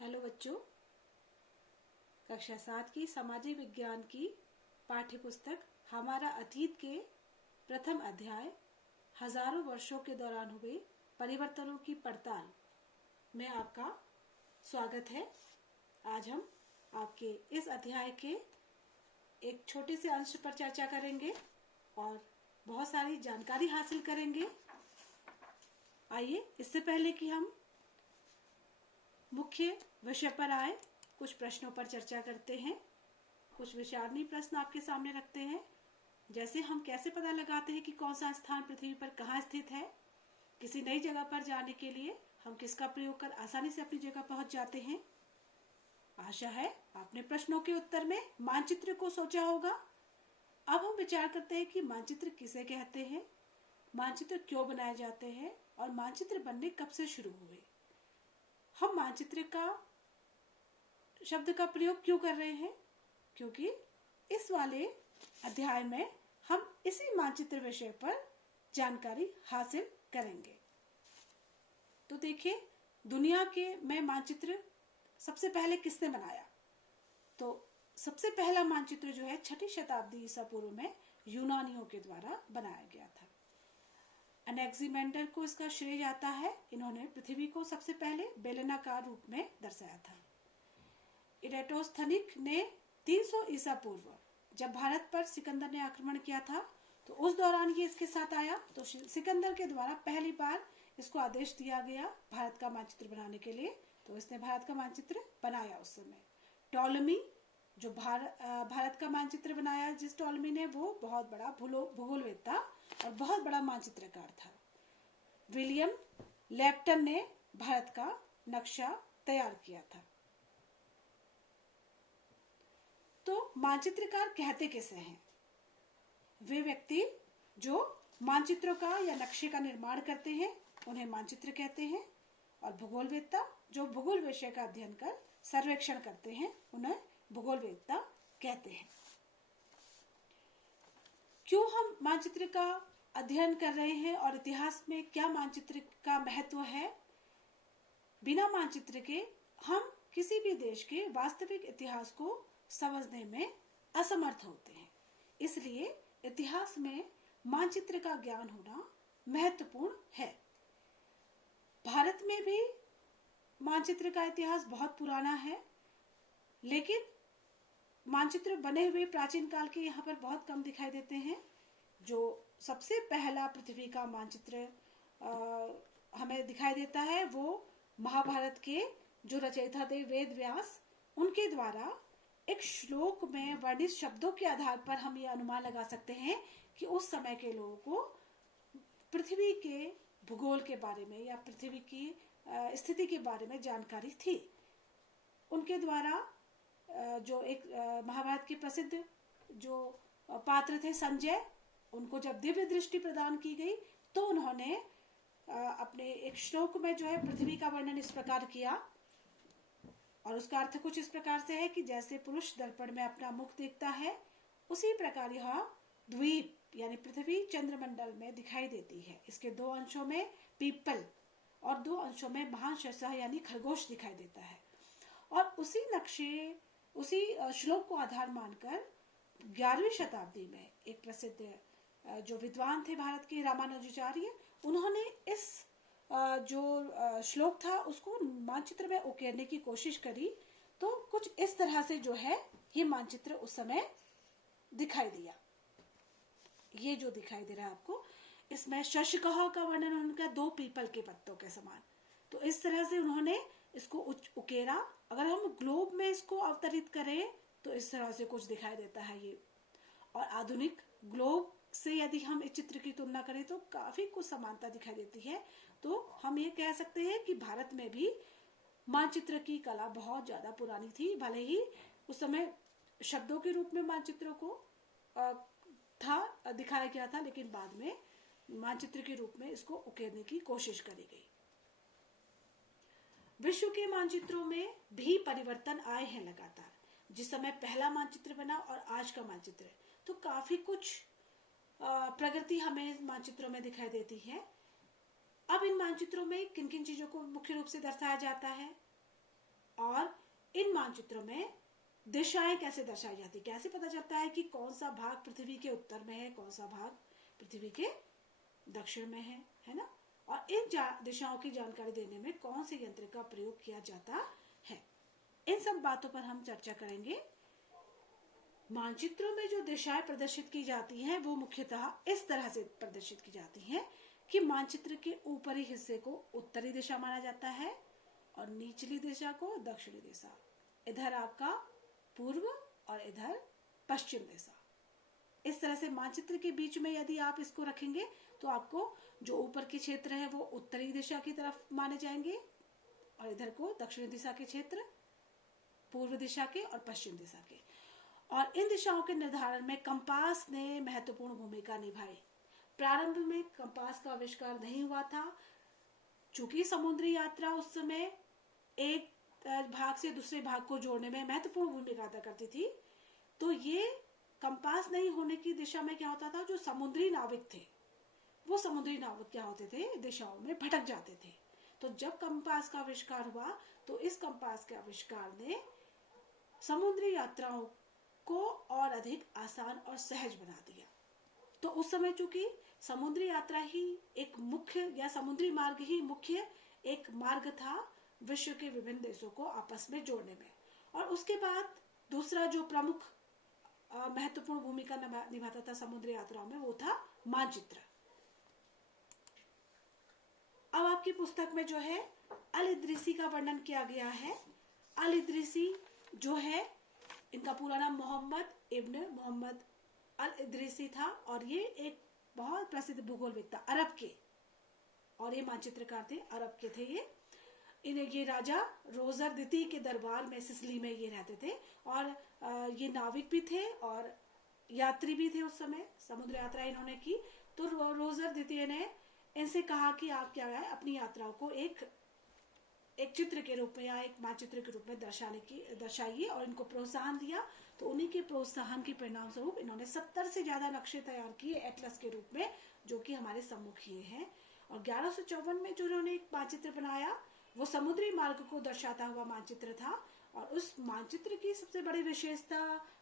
Hello बच्चों, कक्षा 7 की सामाजिक विज्ञान की पाठ्य पुस्तक हमारा अतीत के प्रथम अध्याय हजारों वर्षों के दौरान हुए परिवर्तनों की पड़ताल में आपका स्वागत है। आज हम आपके इस अध्याय के एक छोटे से अंश पर चर्चा करेंगे और बहुत सारी जानकारी हासिल करेंगे। आइए, इससे पहले कि हम मुख्य विषय पर आए, कुछ प्रश्नों पर चर्चा करते हैं। कुछ विचारणीय प्रश्न आपके सामने रखते हैं, जैसे हम कैसे पता लगाते हैं कि कौन सा स्थान पृथ्वी पर कहाँ स्थित है। किसी नई जगह पर जाने के लिए हम किसका प्रयोग कर आसानी से अपनी जगह पहुंच जाते हैं। आशा है आपने प्रश्नों के उत्तर में मानचित्र को सोचा होगा। अब हम विचार करते हैं कि मानचित्र किसे कहते हैं, मानचित्र क्यों बनाए जाते हैं और मानचित्र बनने कब से शुरू हुए। हम मानचित्र का शब्द का प्रयोग क्यों कर रहे हैं, क्योंकि इस वाले अध्याय में हम इसी मानचित्र विषय पर जानकारी हासिल करेंगे। तो देखिए, दुनिया के में मानचित्र सबसे पहले किसने बनाया। तो सबसे पहला मानचित्र जो है 6ठी शताब्दी ईसा पूर्व में यूनानियों के द्वारा बनाया गया था। एनेक्सिमेंडर को इसका श्रेय जाता है। इन्होंने पृथ्वी को सबसे पहले बेलनाकार रूप में दर्शाया था। इरेटोस्थनीज ने 300 ईसा पूर्व जब भारत पर सिकंदर ने आक्रमण किया था, तो उस दौरान ये इसके साथ आया। तो सिकंदर के द्वारा पहली बार इसको आदेश दिया गया भारत का मानचित्र बनाने के लिए। तो इसने भारत का मानचित्र बनाया उस समय। टॉलमी जो भारत का मानचित्र बनाया, जिस टॉलमी ने, वो बहुत बड़ा भूगोलवेत्ता और बहुत बड़ा मानचित्रकार था। विलियम लैप्टन ने भारत का नक्शा तैयार किया था। तो मानचित्रकार कहते किसे हैं? वे व्यक्ति जो मानचित्रों का या नक्शे का निर्माण करते हैं, उन्हें मानचित्र कहते हैं। और भूगोलवेत्ता जो भूगोल विषय का अध्ययन कर सर्वेक्षण करते हैं, उन्हें भूगोलवेत्ता कहते हैं। क्यों हम मानचित्र का अध्ययन कर रहे हैं और इतिहास में क्या मानचित्र का महत्व है? बिना मानचित्र के हम किसी भी देश के वास्तविक इतिहास को समझने में असमर्थ होते हैं। इसलिए इतिहास में मानचित्र का ज्ञान होना महत्वपूर्ण है। भारत में भी मानचित्र का इतिहास बहुत पुराना है, लेकिन मानचित्र बने हुए प्राचीन काल के यहाँ पर बहुत कम दिखाई देते हैं। जो सबसे पहला पृथ्वी का मानचित्र हमें दिखाई देता है, वो महाभारत के जो रचयिता थे वेद व्यास, उनके द्वारा एक श्लोक में वर्णित शब्दों के आधार पर हम ये अनुमान लगा सकते हैं कि उस समय के लोगों को पृथ्वी के भूगोल के बारे में या पृथ्वी की स्थिति के बारे में जानकारी थी। उनके द्वारा जो एक महाभारत के प्रसिद्ध जो पात्र थे संजय, उनको जब दिव्य दृष्टि प्रदान की गई, तो उन्होंने अपने एक श्लोक में जो है पृथ्वी का वर्णन इस प्रकार किया। और उसका अर्थ कुछ इस प्रकार से है कि जैसे पुरुष दर्पण में अपना मुख देखता है, उसी प्रकार यह द्वीप यानी पृथ्वी चंद्रमंडल में दिखाई देती है। इसके 2 अंशों में पीपल और 2 अंशों में महान शस्त्र यानी खरगोश दिखाई देता है। और उसी नक्शे, उसी श्लोक को आधार मानकर 11वीं शताब्दी में एक प्रसिद्ध जो विद्वान थे भारत के, रामानुजाचार्य, उन्होंने इस जो श्लोक था उसको मानचित्र में उकेरने की कोशिश करी। तो कुछ इस तरह से जो है ये मानचित्र उस समय दिखाई दिया। ये जो दिखाई दे रहा है आपको, इसमें शशकह का वर्णन उनका 2 पीपल के पत्तों के समान। तो इस तरह से उन्होंने इसको उकेरा। अगर हम ग्लोब में इसको अवतरित करें तो इस तरह से कुछ दिखाई देता है ये। और आधुनिक ग्लोब से यदि हम इस चित्र की तुलना करें तो काफी कुछ समानता दिखाई देती है। तो हम ये कह सकते हैं कि भारत में भी मानचित्र की कला बहुत ज्यादा पुरानी थी। भले ही उस समय शब्दों के रूप में मानचित्रों को दिखाया गया था, लेकिन बाद में मानचित्र के रूप में इसको उकेरने की कोशिश करी गई। विश्व के मानचित्रों में भी परिवर्तन आए हैं लगातार। जिस समय पहला मानचित्र बना और आज का मानचित्र, तो काफी कुछ प्रगति हमें मानचित्रों में दिखाई देती है। अब इन मानचित्रों में किन किन चीजों को मुख्य रूप से दर्शाया जाता है? और इन मानचित्रों में दिशाएं कैसे दर्शाई जाती, कैसे पता चलता है कि कौन सा भाग पृथ्वी के उत्तर में है, कौन सा भाग पृथ्वी के दक्षिण में है ना। और इन दिशाओं की जानकारी देने में कौन से यंत्र का प्रयोग किया जाता है, इन सब बातों पर हम चर्चा करेंगे। मानचित्रों में जो दिशाएं प्रदर्शित की जाती हैं वो मुख्यतः इस तरह से प्रदर्शित की जाती हैं कि मानचित्र के ऊपरी हिस्से को उत्तरी दिशा माना जाता है और निचली दिशा को दक्षिणी दिशा, इधर आपका पूर्व और इधर पश्चिम दिशा। इस तरह से मानचित्र के बीच में यदि आप इसको रखेंगे तो आपको जो ऊपर के क्षेत्र है वो उत्तरी दिशा की तरफ माने जाएंगे और इधर को दक्षिणी दिशा के क्षेत्र, पूर्व दिशा के और पश्चिम दिशा के। और इन दिशाओं के निर्धारण में कंपास ने महत्वपूर्ण भूमिका निभाई। प्रारंभ में कंपास का आविष्कार नहीं हुआ था, चूंकि समुद्री यात्रा उस समय एक भाग से दूसरे भाग को जोड़ने में महत्वपूर्ण भूमिका अदा करती थी, तो ये कंपास नहीं होने की दिशा में क्या होता था, जो समुद्री नाविक थे वो समुद्री नाविक क्या होते थे, दिशाओं में भटक जाते थे। तो जब कंपास का आविष्कार हुआ तो इस कंपास के आविष्कार ने समुद्री यात्राओं को और अधिक आसान और सहज बना दिया। तो उस समय चूंकि समुद्री यात्रा ही एक मुख्य या समुद्री मार्ग ही मुख्य एक मार्ग था विश्व के विभिन्न देशों को आपस में जोड़ने में। और उसके बाद दूसरा जो प्रमुख महत्वपूर्ण भूमिका निभाता था समुद्री यात्राओं में वो था मानचित्र। अब आपकी पुस्तक में जो है अल इदरीसी का वर्णन किया गया है। अल इदरीसी जो है, इनका पूरा नाम मोहम्मद इब्न मोहम्मद अल इदरीसी था और ये एक बहुत प्रसिद्ध भूगोलविद था अरब के, और ये मानचित्रकार थे, अरब के थे ये राजा रोजर द्वितीय के दरबार में सिसिली में ये रहते थे और ये नाविक भी थे और यात्री भी थे। उस समय समुद्र यात्रा इन्होंने की। तो रोजर द्वितीय ने इनसे कहा कि आप क्या है अपनी यात्राओं को एक चित्र के रूप में या एक मानचित्र के रूप में दर्शाइए और इनको प्रोत्साहन दिया। तो उन्हीं के प्रोत्साहन के परिणाम स्वरूप इन्होंने 70 से ज्यादा नक्शे तैयार किए एटलस के रूप में, जो कि हमारे सम्मुख ये हैं। और 1154 में जो उन्होंने एक मानचित्र बनाया वो समुद्री मार्ग को दर्शाता हुआ मानचित्र था। और उस मानचित्र की सबसे बड़ी विशेषता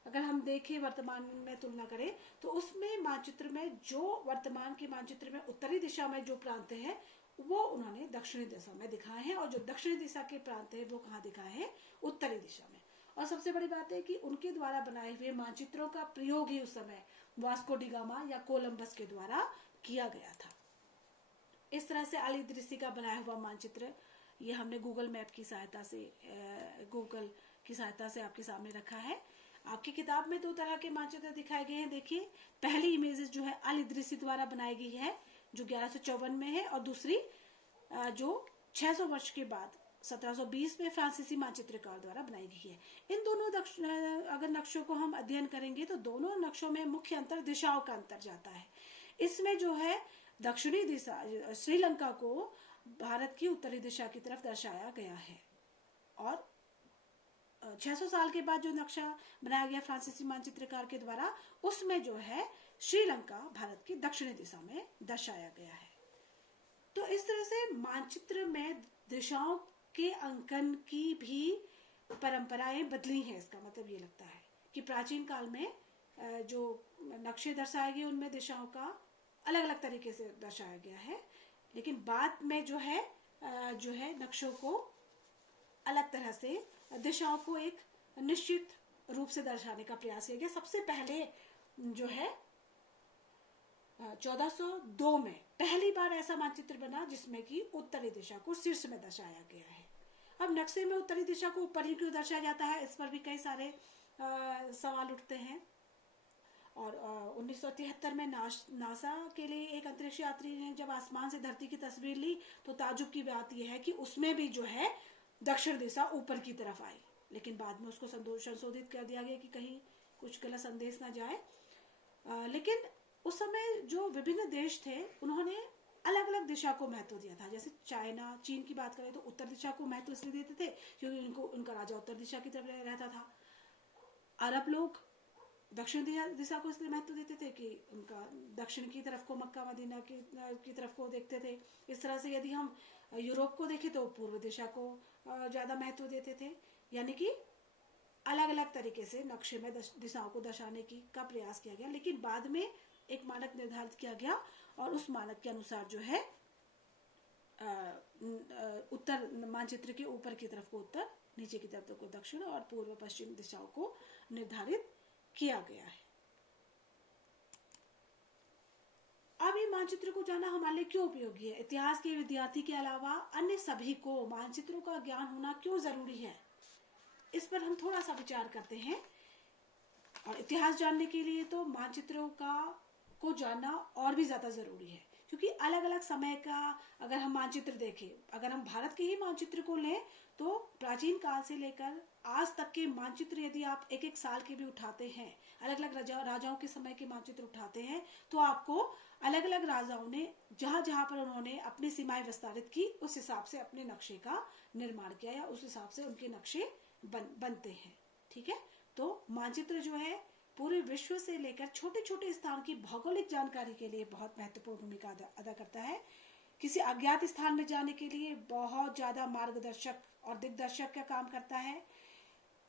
अगर हम देखें, वर्तमान में तुलना करें, तो उसमें मानचित्र में जो वर्तमान के मानचित्र में उत्तरी दिशा में जो प्रांत है वो उन्होंने दक्षिणी दिशा में दिखाए हैं और जो दक्षिणी दिशा के प्रांत है वो कहाँ दिखाए हैं, उत्तरी दिशा में। और सबसे बड़ी बात है कि उनके द्वारा बनाए हुए मानचित्रों का प्रयोग ही उस समय वास्को डी गामा या कोलंबस के द्वारा किया गया था। इस तरह से अल इदरीसी का बनाया हुआ मानचित्र ये हमने गूगल मैप की सहायता से आपके सामने रखा है। आपकी किताब में 2 तरह के मानचित्र दिखाए गए हैं। देखिए, पहली इमेजेस जो है अल इदरीसी द्वारा बनाई गई है जो 1154 में है, और दूसरी जो 600 वर्ष के बाद 1720 में फ्रांसीसी मानचित्रकार द्वारा बनाई गई है। इन दोनों अगर नक्शों को हम अध्ययन करेंगे तो दोनों नक्शों में मुख्य अंतर दिशाओं का अंतर जाता है। इसमें जो है दक्षिणी दिशा श्रीलंका को भारत की उत्तरी दिशा की तरफ दर्शाया गया है, और 600 साल के बाद जो नक्शा बनाया गया फ्रांसीसी मानचित्रकार के द्वारा उसमें जो है श्रीलंका भारत की दक्षिणी दिशा में दर्शाया गया है। तो इस तरह से मानचित्र में दिशाओं के अंकन की भी परंपराएं बदली हैं। इसका मतलब ये लगता है कि प्राचीन काल में जो नक्शे दर्शाए गए उनमें दिशाओं का अलग अलग तरीके से दर्शाया गया है, लेकिन बाद में जो है नक्शों को अलग तरह से दिशाओं को एक निश्चित रूप से दर्शाने का प्रयास किया गया। सबसे पहले जो है 1402 में पहली बार ऐसा मानचित्र बना जिसमें कि उत्तरी दिशा को शीर्ष में दर्शाया गया है। अब नक्शे में उत्तरी दिशा को ऊपर ही क्यों दर्शाया जाता है, इस पर भी कई सारे सवाल उठते हैं। और 1973 में नासा के लिए एक अंतरिक्ष यात्री ने जब आसमान से धरती की तस्वीर ली तो ताजुब की बात यह है कि उसमें भी जो है दक्षिण दिशा ऊपर की तरफ आई, लेकिन बाद में उसको संशोधित कर दिया गया कि कहीं कुछ गलत संदेश ना जाए। लेकिन उस समय जो विभिन्न देश थे उन्होंने अलग अलग दिशा को महत्व दिया था। जैसे चीन की बात करें तो उत्तर दिशा को महत्व इसलिए देते थे क्योंकि उनका राजा उत्तर दिशा की तरफ रहता था। अरब लोग दक्षिण दिशा को इसलिए महत्व देते थे कि उनका दक्षिण की तरफ को, मक्का मदीना की तरफ को देखते थे। इस तरह से यदि हम यूरोप को देखें तो पूर्व दिशा को ज्यादा महत्व देते थे। यानी कि अलग अलग तरीके से नक्शे में दिशाओं को दर्शाने की का प्रयास किया गया, लेकिन बाद में एक मानक निर्धारित किया गया और उस मानक के अनुसार जो है उत्तर मानचित्र के ऊपर की तरफ को उत्तर, नीचे की तरफ को दक्षिण और पूर्व पश्चिम दिशाओं को निर्धारित किया गया है। अब ये मानचित्र को जानना हमारे लिए क्यों उपयोगी है? इतिहास के विद्यार्थी के अलावा अन्य सभी को मानचित्रों का ज्ञान होना क्यों जरूरी है, इस पर हम थोड़ा सा विचार करते हैं। और इतिहास जानने के लिए तो मानचित्रों को जानना और भी ज्यादा जरूरी है, क्योंकि अलग अलग समय का अगर हम मानचित्र देखें, अगर हम भारत के ही मानचित्र को लें तो प्राचीन काल से लेकर आज तक के मानचित्र यदि आप एक एक साल के भी उठाते हैं, अलग अलग राजाओं के समय के मानचित्र उठाते हैं, तो आपको अलग अलग राजाओं ने जहां जहां पर उन्होंने अपनी सीमाएं विस्तारित की उस हिसाब से अपने नक्शे का निर्माण किया या उस हिसाब से उनके नक्शे बनते हैं। ठीक है, तो मानचित्र जो है पूरे विश्व से लेकर छोटे छोटे स्थान की भौगोलिक जानकारी के लिए बहुत महत्वपूर्ण भूमिका अदा करता है। किसी अज्ञात स्थान में जाने के लिए बहुत ज्यादा मार्गदर्शक और दिग्दर्शक का काम करता है।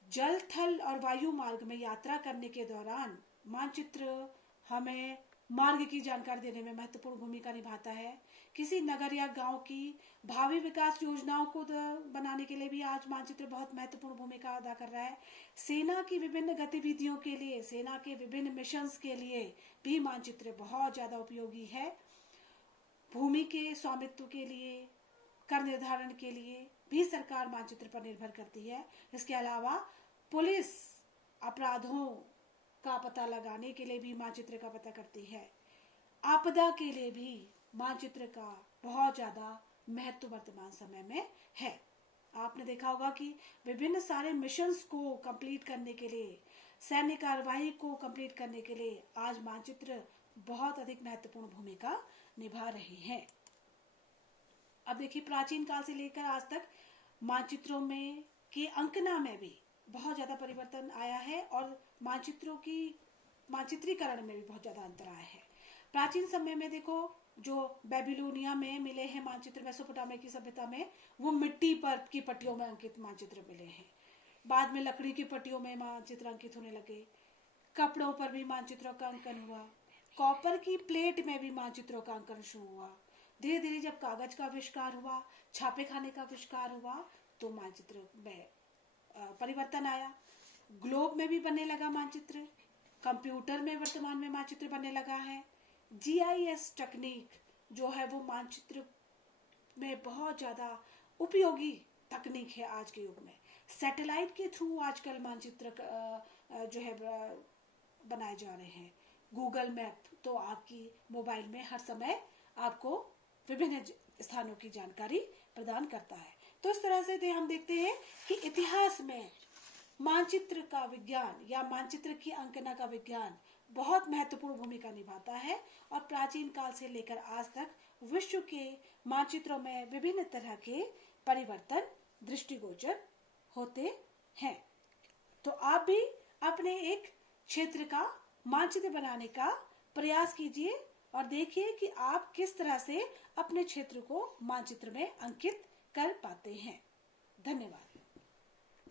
जल, थल और वायु मार्ग में यात्रा करने के दौरान मानचित्र हमें मार्ग की जानकारी देने में महत्वपूर्ण भूमिका निभाता है। किसी नगर या गांव की भावी विकास योजनाओं को बनाने के लिए भी आज मानचित्र बहुत महत्वपूर्ण भूमिका अदा कर रहा है। सेना की विभिन्न गतिविधियों के लिए, सेना के विभिन्न मिशंस के लिए भी मानचित्र बहुत ज्यादा उपयोगी है। भूमि के स्वामित्व के लिए, कर निर्धारण के लिए भी सरकार मानचित्र पर निर्भर करती है। इसके अलावा पुलिस अपराधों का पता लगाने के लिए भी मानचित्र का पता करती है। आपदा के लिए भी मानचित्र का बहुत ज्यादा महत्व वर्तमान समय में है। आपने देखा होगा कि विभिन्न सारे मिशंस को कंप्लीट करने के लिए, सैन्य कार्रवाई को कंप्लीट करने के लिए आज मानचित्र बहुत अधिक महत्वपूर्ण भूमिका निभा रहे हैं। अब देखिए, प्राचीन काल से लेकर आज तक मानचित्रों में के अंकना में भी बहुत ज्यादा परिवर्तन आया है और मानचित्रीकरण में भी बहुत ज्यादा अंतर आया है। प्राचीन समय में देखो, जो बेबीलोनिया में मिले हैं मानचित्र, मेसोपोटामिया की सभ्यता में, वो मिट्टी पर की पट्टियों में अंकित मानचित्र मिले हैं। बाद में लकड़ी की पट्टियों में मानचित्र अंकित होने लगे। कपड़ों पर भी मानचित्रों का अंकन हुआ। कॉपर की प्लेट में भी मानचित्रों का अंकन शुरू हुआ। धीरे धीरे जब कागज का आविष्कार हुआ, छापे खाने का आविष्कार हुआ, तो मानचित्र में परिवर्तन आया। ग्लोब में भी बनने लगा मानचित्र। कंप्यूटर में वर्तमान में मानचित्र बनने लगा है। GIS टेक्निक जो है वो मानचित्र में बहुत ज्यादा उपयोगी तकनीक है आज के युग में। सैटेलाइट के थ्रू आजकल मानचित्र जो है बनाए जा रहे हैं। गूगल मैप तो आपकी मोबाइल में हर समय आपको विभिन्न स्थानों की जानकारी प्रदान करता है। तो इस तरह से हम देखते हैं कि इतिहास में मानचित्र का विज्ञान या मानचित्र की अंकना का विज्ञान बहुत महत्वपूर्ण भूमिका निभाता है और प्राचीन काल से लेकर आज तक विश्व के मानचित्रों में विभिन्न तरह के परिवर्तन दृष्टिगोचर होते हैं। तो आप भी अपने एक क्षेत्र का मानचित्र बनाने का प्रयास कीजिए और देखिए कि आप किस तरह से अपने क्षेत्र को मानचित्र में अंकित कर पाते हैं। धन्यवाद।